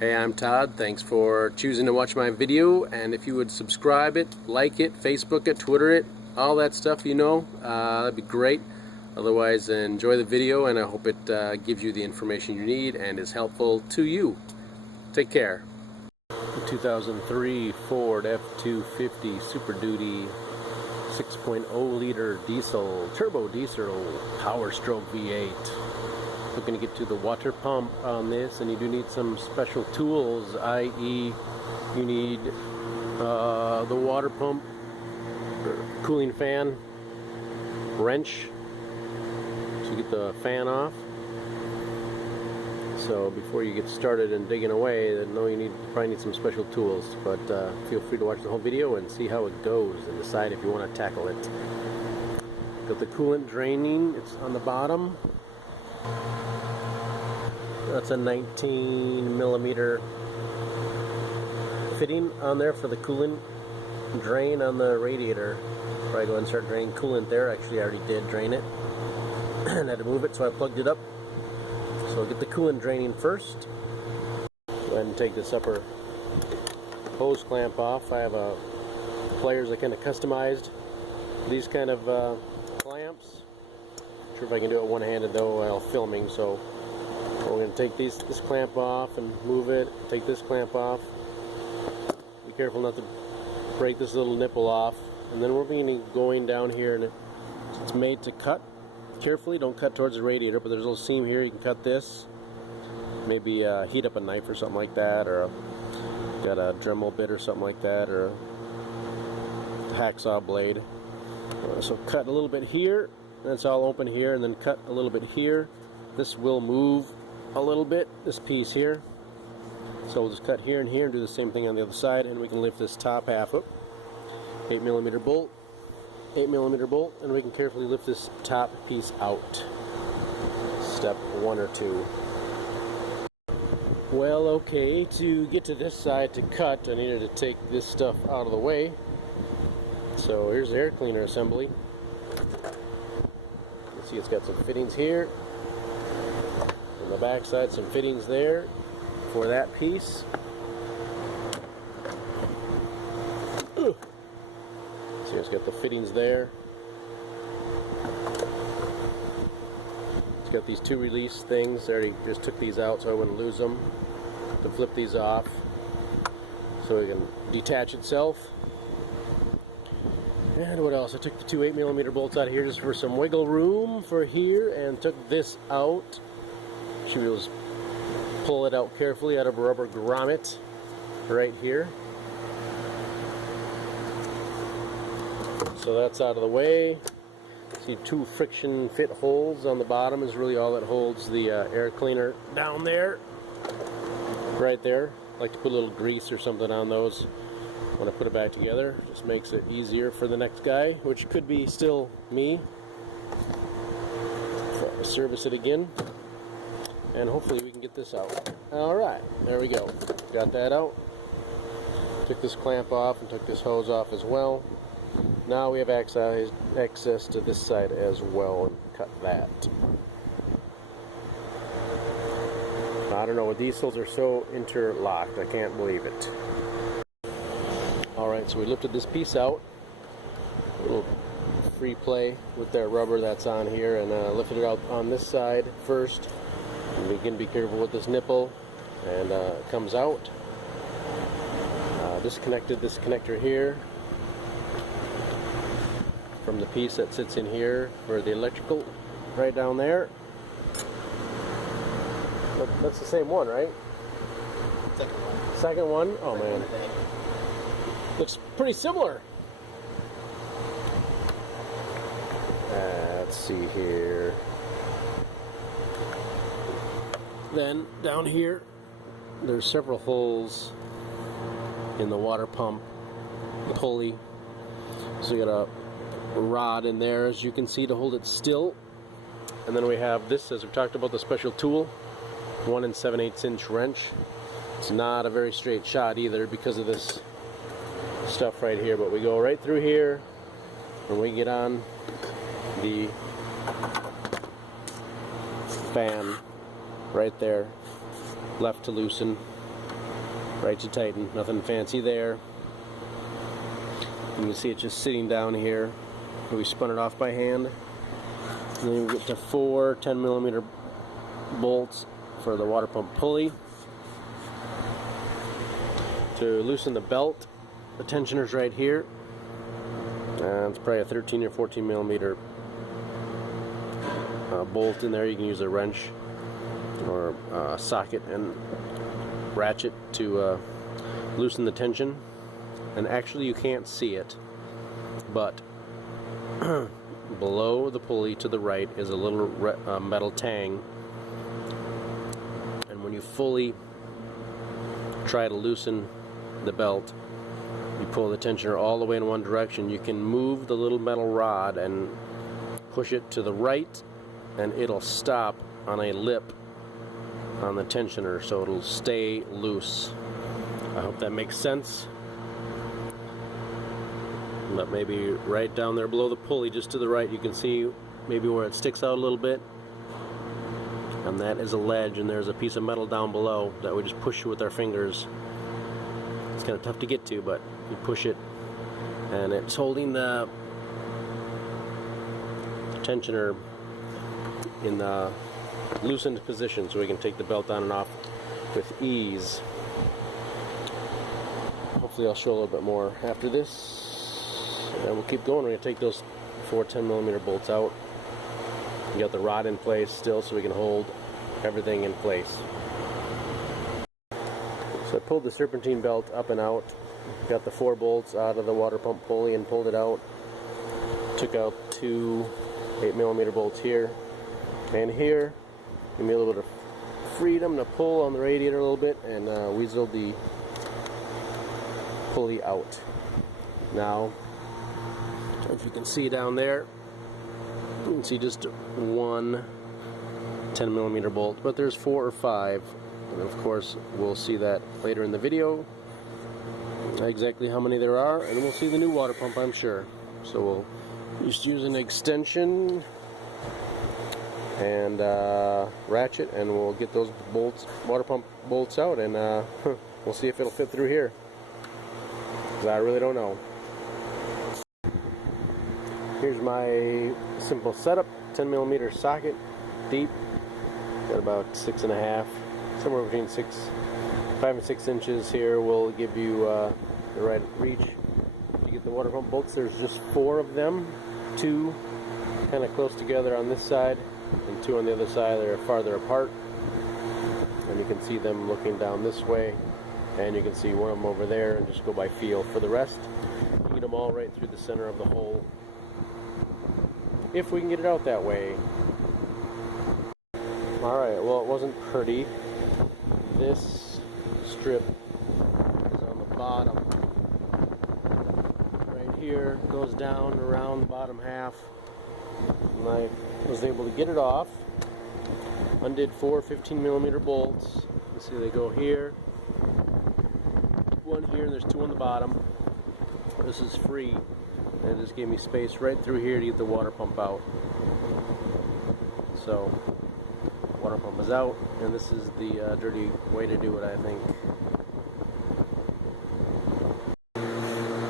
Hey, I'm Todd. Thanks for choosing to watch my video, and if you would subscribe it, like it, Facebook it, Twitter it, all that stuff, you know, that'd be great. Otherwise, enjoy the video, and I hope it gives you the information you need and is helpful to you. Take care. 2003 Ford F250 Superduty 6.0 liter diesel, turbo diesel, power stroke V8. Looking to get to the water pump on this, and you do need some special tools, i.e. you need the water pump, cooling fan, wrench to get the fan off. So before you get started and digging away, then you probably need some special tools, but feel free to watch the whole video and see how it goes and decide if you want to tackle it. Got the coolant draining, it's on the bottom. That's a 19mm fitting on there for the coolant drain on the radiator. Probably go ahead and start draining coolant there. Actually, I already did drain it and had to move it, so I plugged it up. So I'll get the coolant draining first. Go ahead and take this upper hose clamp off. I have pliers I kind of customized these kind of clamps. Not sure if I can do it one-handed though while filming, so we're going to take this clamp off and move it, take this clamp off. Be careful not to break this little nipple off. And then we're going to be going down here, and it's made to cut. Carefully, don't cut towards the radiator, but there's a little seam here, you can cut this. Maybe heat up a knife or something like that, or got a Dremel bit or something like that, or a hacksaw blade. So cut a little bit here, that's all open here, and then cut a little bit here. This will move a little bit, this piece here. So we'll just cut here and here and do the same thing on the other side, and we can lift this top half up. 8mm bolt, 8mm bolt, and we can carefully lift this top piece out. Step 1 or 2. Well, okay, to get to this side to cut, I needed to take this stuff out of the way. So here's the air cleaner assembly. You can see it's got some fittings here. On the back side, some fittings there for that piece. See, it's got the fittings there. It's got these 2 release things. I already just took these out so I wouldn't lose them. To flip these off so it can detach itself. And what else? I took the 2 8mm bolts out of here just for some wiggle room for here, and took this out. Should be able to pull it out carefully out of a rubber grommet right here. So that's out of the way. See 2 friction fit holes on the bottom is really all that holds the air cleaner down there. Right there. I like to put a little grease or something on those when I put it back together. Just makes it easier for the next guy, which could be still me. Service it again. And hopefully we can get this out. Alright, there we go. Got that out. Took this clamp off and took this hose off as well. Now we have access to this side as well, and cut that. I don't know, with diesels are so interlocked, I can't believe it. Alright, so we lifted this piece out. A little free play with that rubber that's on here, and lifted it out on this side first. And again, be careful with this nipple, and it comes out. Disconnected this connector here from the piece that sits in here for the electrical, right down there. That's the same one, right? Second one. Second one? Oh man. Looks pretty similar. Let's see here. Then down here, there's several holes in the water pump pulley. So you got a rod in there, as you can see, to hold it still. And then we have this, as we talked about, the special tool, 1 7/8 inch wrench. It's not a very straight shot either because of this stuff right here, but we go right through here and we get on the fan right there, left to loosen, right to tighten, nothing fancy there. And you see it just sitting down here. We spun it off by hand. And then we get to 4 10mm bolts for the water pump pulley. To loosen the belt, the tensioner's right here. It's probably a 13 or 14mm bolt in there. You can use a wrench or a socket and ratchet to loosen the tension. And actually you can't see it, but below the pulley to the right is a little metal tang, and when you fully try to loosen the belt, you pull the tensioner all the way in one direction. You can move the little metal rod and push it to the right, and it'll stop on a lip on the tensioner, so it'll stay loose. I hope that makes sense. But maybe right down there below the pulley, just to the right, you can see maybe where it sticks out a little bit. And that is a ledge, and there's a piece of metal down below that we just push with our fingers. It's kind of tough to get to, but you push it, and it's holding the tensioner in the loosened position, so we can take the belt on and off with ease. Hopefully I'll show a little bit more after this. And we'll keep going. We're going to take those 4 10mm bolts out. We got the rod in place still, so we can hold everything in place. So I pulled the serpentine belt up and out. Got the 4 bolts out of the water pump pulley and pulled it out. Took out 2 8mm bolts here and here. Give me a little bit of freedom to pull on the radiator a little bit, and weaseled the pulley out. Now, if you can see down there, you can see just 1 10mm bolt, but there's 4 or 5, and of course we'll see that later in the video, exactly how many there are, and we'll see the new water pump, I'm sure. So we'll just use an extension and ratchet, and we'll get those bolts, water pump bolts out, and we'll see if it'll fit through here, because I really don't know. Here's my simple setup, 10mm socket, deep, got about 6.5, somewhere between 5 and 6 inches here will give you the right reach to get the water pump bolts. There's just 4 of them, 2 kind of close together on this side, and 2 on the other side. They're farther apart, and you can see them looking down this way, and you can see one of them over there, and just go by feel. For the rest, you get them all right through the center of the hole, if we can get it out that way. Alright, well, it wasn't pretty. This strip is on the bottom. Right here, goes down around the bottom half. And I was able to get it off. Undid 4 15mm bolts. You see they go here. 1 here, and there's 2 on the bottom. This is free. And it just gave me space right through here to get the water pump out. So, water pump is out, and this is the dirty way to do it, I think.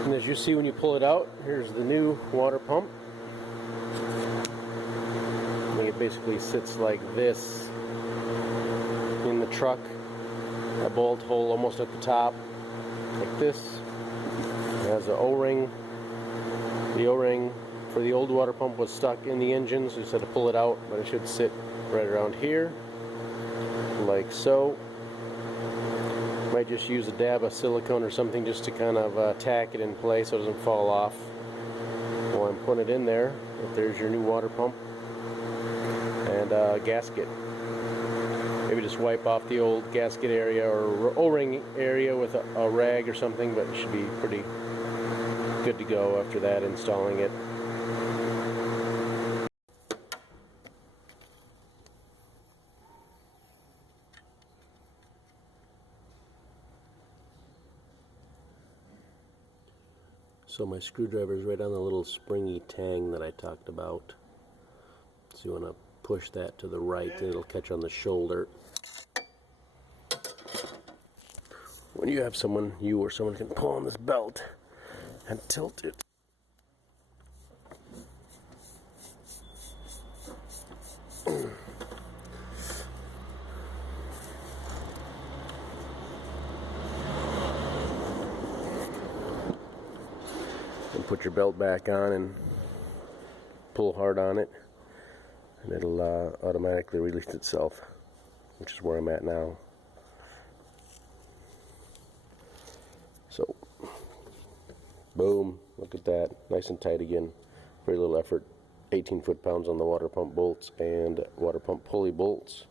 And as you see when you pull it out, here's the new water pump. I think it basically sits like this in the truck. A bolt hole almost at the top, like this. It has an O-ring. The O-ring for the old water pump was stuck in the engine, so you just had to pull it out, but it should sit right around here, like so. Might just use a dab of silicone or something just to kind of tack it in place so it doesn't fall off while I'm putting it in there. But there's your new water pump and gasket. Maybe just wipe off the old gasket area or O-ring area with a rag or something, but it should be pretty good to go after that, installing it. So my screwdriver is right on the little springy tang that I talked about. So you want to push that to the right and it'll catch on the shoulder. when you have someone, you or someone can pull on this belt and tilt it. And put your belt back on and pull hard on it, and it'll automatically release itself, which is where I'm at now. So, boom, look at that, nice and tight again, very little effort. 18 foot-pounds on the water pump bolts and water pump pulley bolts.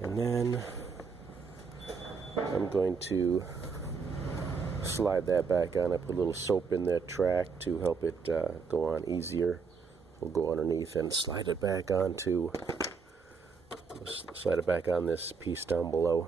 And then I'm going to slide that back on. I put a little soap in the track to help it go on easier. We'll go underneath and slide it back on this piece down below.